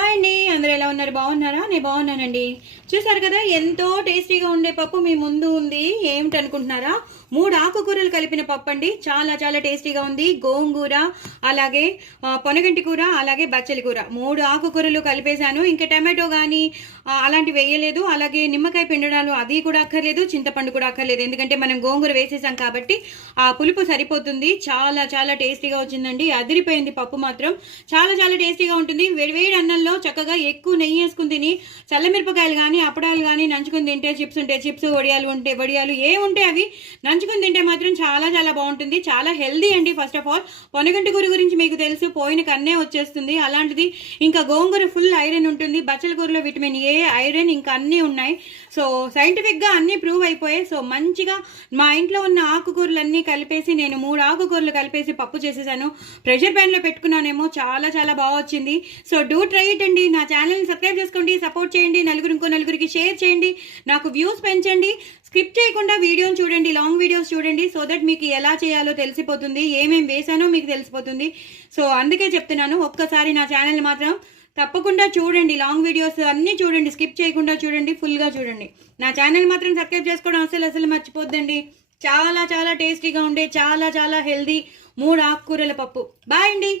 Hi అండి, అందరూ ఎలా ఉన్నారు? బాగున్నారా? నేను బాగున్నానండి. చూసారు కదా, ఎంతో టేస్టీగా ఉండే పప్పు మీ ముందు ఉంది. ఏమిటనుకుంటున్నారా? 3 ఆకుకూరలు కలిపిన పప్పు అండి. చాలా చాలా టేస్టీగా ఉంది. గోంగూర, అలాగే పొనగంటి కూర, అలాగే బచ్చలి కూర, 3 ఆకుకూరలు కలిపేశాను. ఇంకా టమాటో కానీ అలాంటివి వేయలేదు. అలాగే నిమ్మకాయ పిండడాలు అది కూడా అక్కర్లేదు, చింతపండు కూడా అక్కర్లేదు. ఎందుకంటే మనం గోంగూర వేసేసాం కాబట్టి ఆ పులుపు సరిపోతుంది. చాలా చాలా టేస్టీగా వచ్చిందండి. అదిరిపోయింది పప్పు మాత్రం. చాలా చాలా టేస్టీగా ఉంటుంది. వేడివేడి అన్నంలో చక్కగా ఎక్కువ నెయ్యి వేసుకుని తిని, చల్లమిరపకాయలు కానీ అప్పడాలు కానీ నంచుకుని తింటే, చిప్స్ ఉంటే చిప్స్, వడియాలు ఉంటే వడియాలు, ఏ ఉంటే అవి నంచుకుని తింటే మాత్రం చాలా చాలా బాగుంటుంది. చాలా హెల్దీ అండి. ఫస్ట్ ఆఫ్ ఆల్ పొనగంటి కూర గురించి మీకు తెలుసు, పోయిన కన్నే వచ్చేస్తుంది. అలాంటిది ఇంకా గోంగూర ఫుల్ ఐరన్ ఉంటుంది. బచ్చల కూరలో విటమిన్ ఏ, ఐరన్ ఇంకా అన్నీ ఉన్నాయి. సో సైంటిఫిక్గా అన్నీ ప్రూవ్ అయిపోయాయి. సో మంచిగా మా ఇంట్లో ఉన్న ఆకుకూరలన్నీ కలిపేసి నేను 3 ఆకుకూరలు కలిపేసి పప్పు చేసేసాను. ప్రెషర్ ప్యాన్లో పెట్టుకున్నానేమో, చాలా చాలా బాగా వచ్చింది. సో డూ ట్రై ఇట్ అండి. నా ఛానల్ని సబ్స్క్రైబ్ చేసుకోండి, సపోర్ట్ చేయండి, ఇంకో నలుగురికి షేర్ చేయండి, నాకు వ్యూస్ పెంచండి. స్కిప్ చేయకుండా వీడియోని చూడండి, లాంగ్ వీడియోస్ చూడండి. సో దట్ మీకు ఎలా చేయాలో తెలిసిపోతుంది, ఏమేమి వేసానో మీకు తెలిసిపోతుంది. సో అందుకే చెప్తున్నాను, ఒక్కసారి నా ఛానల్ని మాత్రం తప్పకుండా చూడండి. లాంగ్ వీడియోస్ అన్నీ చూడండి, స్కిప్ చేయకుండా చూడండి, ఫుల్గా చూడండి. నా ఛానల్ మాత్రం సబ్స్క్రైబ్ చేసుకోవడం అసలు మర్చిపోద్దండి. చాలా చాలా టేస్టీగా ఉండే, చాలా చాలా హెల్దీ 3 ఆకుకూరల పప్పు. బాయ్ అండి.